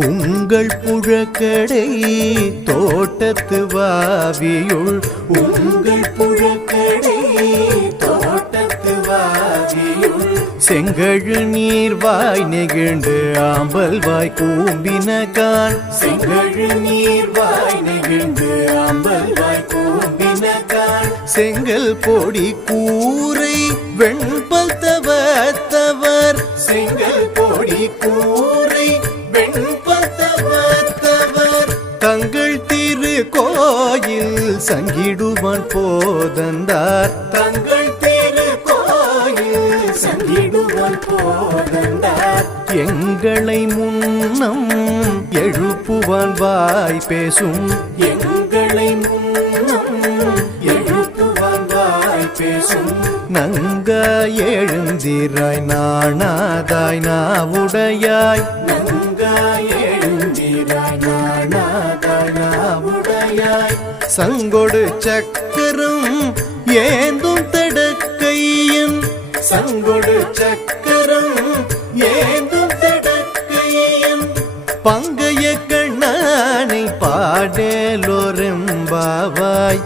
உங்கள் புழக்கடை தோட்டத்து வாவியுள் உங்கள் புழக்கடை தோட்டத்து வாவியுள் செங்கழு நீர்வாய் நெகிழ்ந்து ஆம்பல் வாய் கூம்பினகான் செங்கழு நீர்வாய் நெகிழ்ந்து ஆம்பல் வாய் கூம்பினகான் செங்கல் பொடி கூரை வெண்பல் தவத்தவர் செங்கல் பொடி கூரை வெண்பல் தவத்தவர் தங்கள் திரு கோயில் சங்கிடுவான் போதந்தார் தங்கள் திரு கோயில் சங்கிடுவான் போதந்தார் எங்களை முன்னம் எழுப்புவான் வாய் பேசும் எங்களை முன்னம் எழுப்புவான் வாய் பேசும் நங்காய் எழுந்திராய் நாணாதாய் நாவுடையாய் நங்காய் எழுந்திராய் நாணாதாய் நாவுடையாய் சங்கொடு சக்கரம் ஏந்தும் தடக்கையன் சங்கொடு சக்கரம் ஏந்தும் தடக்கையன் பங்கைய கண்ணானை பாடேலோரெம்பாவாய்